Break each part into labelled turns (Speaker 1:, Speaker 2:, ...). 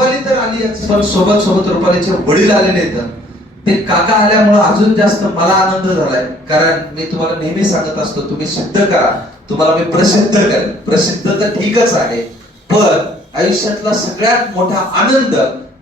Speaker 1: रुपाली तर आली पण सोबत सोबत रुपालीचे वडील आलेले नाहीत ते काका आल्यामुळे अजून जास्त मला आनंद झालाय. कारण मी तुम्हाला नेहमी सांगत असतो तुम्ही सिद्ध करा. तुम्हाला मी प्रसिद्ध करेन. प्रसिद्ध तर ठीकच आहे. पण आयुष्यातला सगळ्यात मोठा आनंद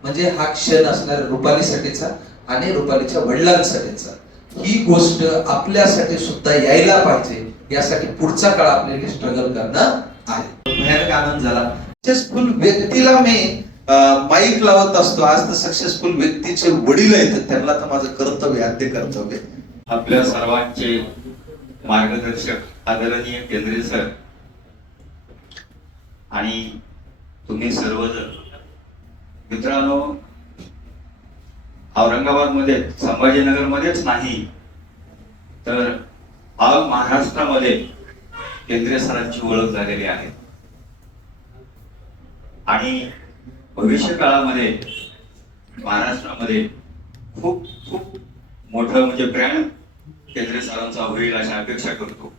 Speaker 1: म्हणजे हा क्षण असणार रुपालीसाठीचा आणि रुपालीच्या वडिलांसाठीचा. ही गोष्ट आपल्यासाठी सुद्धा यायला पाहिजे. यासाठी पुढचा काळ आपल्याला स्ट्रगल करणं आहे. भयानक आनंद झाला. सक्सेसफुल व्यक्तीला मी माईक लावत असतो. आज तर सक्सेसफुल व्यक्तीचे वडील आहेत. त्यांना तर माझं कर्तव्य आद्य कर्तव्य.
Speaker 2: आपल्या सर्वांचे मार्गदर्शक आदरणीय केंद्रे सर. आणि तुम्ही सर्वजण. मित्रांनो औरंगाबादमध्ये संभाजीनगर मध्येच नाही तर ऑल महाराष्ट्रामध्ये केंद्रीय सरांची ओळख झालेली आहे. आणि भविष्य काळामध्ये महाराष्ट्रामध्ये खूप खूप मोठं म्हणजे ब्रँड केंद्र सरांचा होईल अशी अपेक्षा करतो.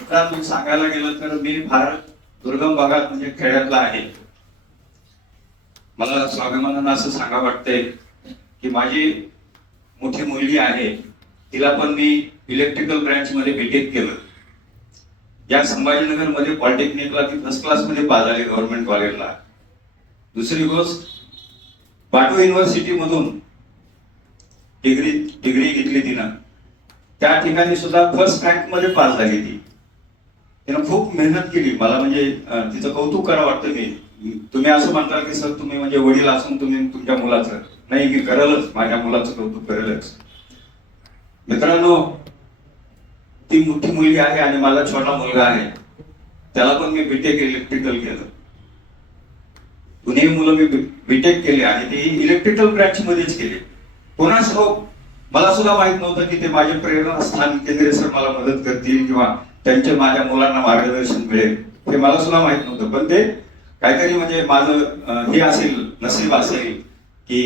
Speaker 2: आता सांगायला गेलं तर मी फार दुर्गम भागात म्हणजे खेड्यातला आहे. मला स्वाभिमानानं असं सांगा वाटतंय की माझी मोठी मुलगी आहे तिला पण मी इलेक्ट्रिकल ब्रँच मध्ये भेटीत केलं. या संभाजीनगरमध्ये पॉलिटेक्निकला ती फर्स्ट क्लासमध्ये पास झाली गव्हर्नमेंट कॉलेजला दुसरी गोष्ट पाटो युनिव्हर्सिटी मधून डिग्री डिग्री घेतली तिनं. त्या ठिकाणी सुद्धा फर्स्ट रँकमध्ये पास झाली ती. तिनं खूप मेहनत केली. मला म्हणजे तिचं कौतुक करा वाटतं मी. तुम्ही असं म्हणताल की सर तुम्ही म्हणजे वडील असून तुम्ही तुमच्या मुलाचं. नाही मी करेलच. माझ्या मुलाचं कौतुक करेलच. मित्रांनो ती मोठी मुलगी आहे आणि माझा छोटा मुलगा आहे. त्याला पण मी बीटेक इलेक्ट्रिकल केलं. दोन्ही मुलं मी बीटेक केली आणि ती इलेक्ट्रिकल ब्रँच मध्येच केली. कोणाच हो मला सुद्धा माहीत नव्हतं की ते माझे प्रेरणा स्थान केंद्रीय सर मला मदत करतील किंवा त्यांचे माझ्या मुलांना मार्गदर्शन मिळेल हे मला सुद्धा माहीत नव्हतं. पण ते काहीतरी म्हणजे माझं हे असेल नसीब असेल की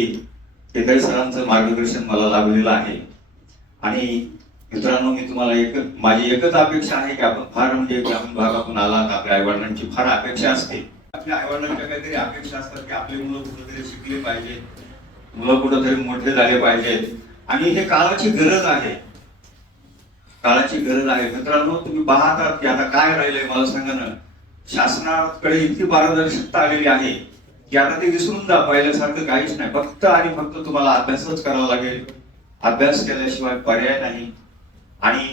Speaker 2: केंद्रीय सरांचं मार्गदर्शन मला लाभलेलं आहे. आणि मित्रांनो मी तुम्हाला एक माझी एकच अपेक्षा आहे की आपण फार म्हणजे ग्रामीण भागातून आलात आपल्या आईवडिलांची फार अपेक्षा असते. आपल्या आईवडिलांच्या काहीतरी अपेक्षा असतात की आपले मुलं कुठेतरी शिकले पाहिजे मुलं कुठेतरी मोठे झाले पाहिजेत आणि हे काळाची गरज आहे. काळाची गरज आहे. मित्रांनो तुम्ही पाहतात की आता काय राहिलंय मला सांगा ना. शासनाकडे इतकी पारदर्शकता आलेली आहे की आता ते विसरून जा पहिल्यासारखं काहीच नाही. फक्त आणि फक्त तुम्हाला अभ्यासच करावा लागेल. अभ्यास केल्याशिवाय पर्याय नाही. आणि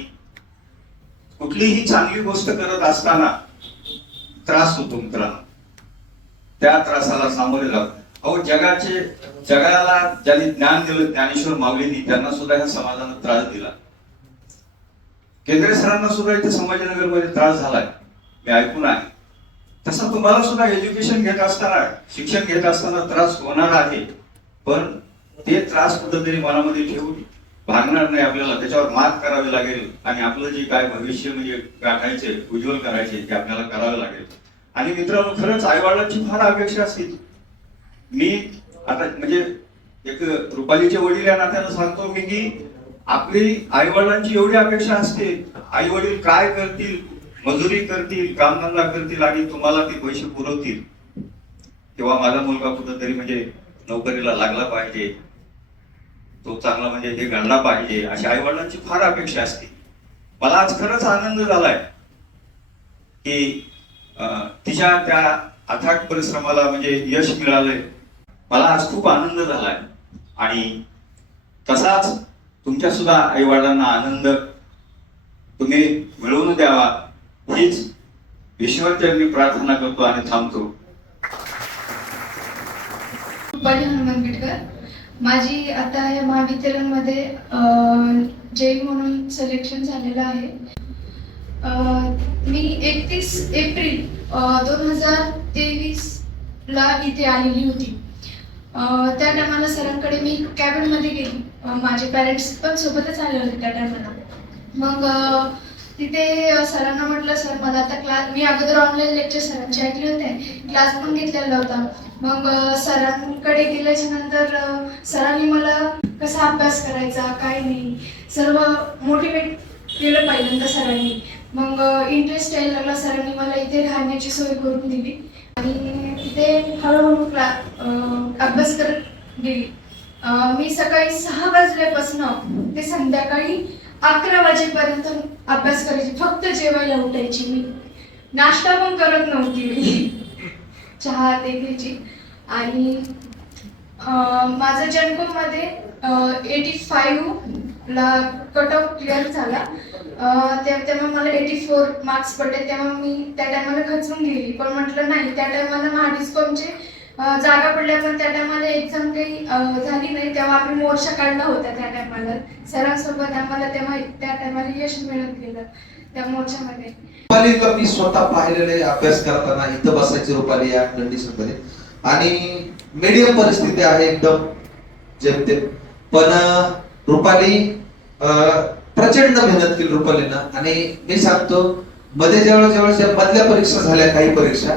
Speaker 2: कुठलीही चांगली गोष्ट करत असताना त्रास होतो मित्रांनो. त्या त्रासाला सामोरे जाऊ अहो जगाचे जगाला ज्यांनी ज्ञान दिलं ज्ञानेश्वर माऊलींनी त्यांना सुद्धा ह्या समाजानं त्रास दिला. केंद्रे सरांना सुद्धा इथे संभाजीनगरमध्ये त्रास झालाय. मी ऐकून आहे. तसा तुम्हाला सुद्धा एज्युकेशन घेत असताना शिक्षण घेत असताना त्रास होणार आहे. पण ते त्रास कुठंतरी मनामध्ये ठेवून भागणार नाही आपल्याला त्याच्यावर मात करावी लागेल. आणि आपलं जे काय भविष्य म्हणजे गाठायचे उज्ज्वल करायचे ते आपल्याला करावं लागेल. आणि मित्रांनो खरंच आईवडिलांची फार अपेक्षा असतील मी आता म्हणजे एक रुपालीचे वडील या नात्यानं सांगतो मी की आपली आईवडिलांची एवढी अपेक्षा असते. आई वडील काय करतील मजुरी करतील कामधंदा करतील आणि तुम्हाला ते पैसे पुरवतील. तेव्हा माझा मुलगा कुठंतरी म्हणजे नोकरीला लागला पाहिजे. तो चांगला म्हणजे हे घडला पाहिजे अशी आई वडिलांची फार अपेक्षा असते. मला आज खरंच आनंद झालाय की तिच्या त्या अथाट परिश्रमाला म्हणजे यश मिळालंय. मला आज खूप आनंद झालाय. आणि तसाच तुमच्या सुद्धा आई वडिलांना आनंद तुम्ही मिळवून द्यावा हीच ईश्वरचरणी प्रार्थना करतो आणि थांबतो.
Speaker 3: रुपाली हनुमान माझी आता या महावितरणमध्ये जे म्हणून सिलेक्शन झालेलं आहे. मी एकतीस एप्रिल दोन हजार तेवीसला इथे आलेली होती. त्या टायमाला सरांकडे मी कॅबिनमध्ये गेली. माझे पॅरेंट्स पण सोबतच आले होते त्या टायमाला मग तिथे सरांना म्हटलं सर मला आता क्लास मी अगोदर ऑनलाईन लेक्चर सरांचे ऐकले होते. क्लास पण घेतलेला होता. मग सरांकडे गेल्याच्यानंतर सरांनी मला कसा अभ्यास करायचा काय नाही सर्व मोटिवेट केलं पहिल्यांदा सरांनी. मग इंटरेस्ट यायला लागला. सरांनी मला इथे राहण्याची सोय करून दिली. आणि तिथे हळूहळू क्ला अभ्यास करत गेली. मी सकाळी सहा वाजल्यापासून ते संध्याकाळी अकरा वाजेपर्यंत अभ्यास करायची. फक्त जेवायला उठायची मी. नाश्ता पण करत नव्हती मी. चहा ते घ्यायची. आणि माझा जन्ममध्ये एटी फाईव्ह ला कट ऑफ क्लिअर झाला. ते- तेव्हा मला एटी फोर मार्क्स पडले. तेव्हा मी त्या टायमाला खचून गेली. पण म्हटलं नाही त्या टायमाला महाडिस्कॉमचे अं, जागा पडल्या पण त्या टायमाला एक्झाम काही झाली नाही. तेव्हा आम्ही मोर्चा काढला होता त्या टायमाला सरांसोबत आम्हाला तेव्हा त्या टायमाला यश मिळत गेलं त्या मोर्चामध्ये.
Speaker 1: रुपालीला मी स्वतः पाहिलेलं आहे अभ्यास करताना इथं बसायची रुपाली या कंडिशनमध्ये आणि मीडियम परिस्थिती आहे एकदम जेमतेम पण रुपाली प्रचंड मेहनत केली रुपालीनं. आणि मी सांगतो मध्ये ज्यावेळेस ज्यावेळेस मधल्या परीक्षा झाल्या काही परीक्षा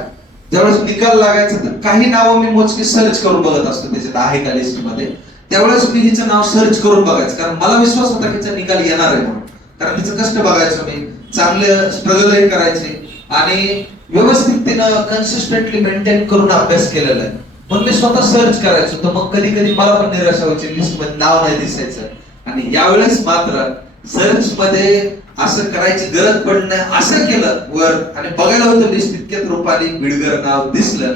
Speaker 1: ज्यावेळेस निकाल लागायचा तर काही नावं मी मोजकी सर्च करून बघत असतो त्याच्यात आहे का लिस्टमध्ये त्यावेळेस मी हिचं नाव सर्च करून बघायचं कारण मला विश्वास होता की हिचा निकाल येणार आहे म्हणून. कारण तिचं कष्ट बघायचो मी चांगले स्ट्रगलही करायचे. आणि व्यवस्थित तिनं कन्सिस्टंटली मेंटेन करून अभ्यास केलेला आहे. मग मी स्वतः सर्च करायचो तर मग कधी कधी मला पण निराशा व्हायची लिस्टमध्ये नाव नाही दिसायचं. आणि यावेळेस मात्र सर्च मध्ये असं करायची गरज पडणं असं केलं वर आणि बघायला होतं लिस्ट तितक्यात रुपाली बिडगर नाव दिसलं.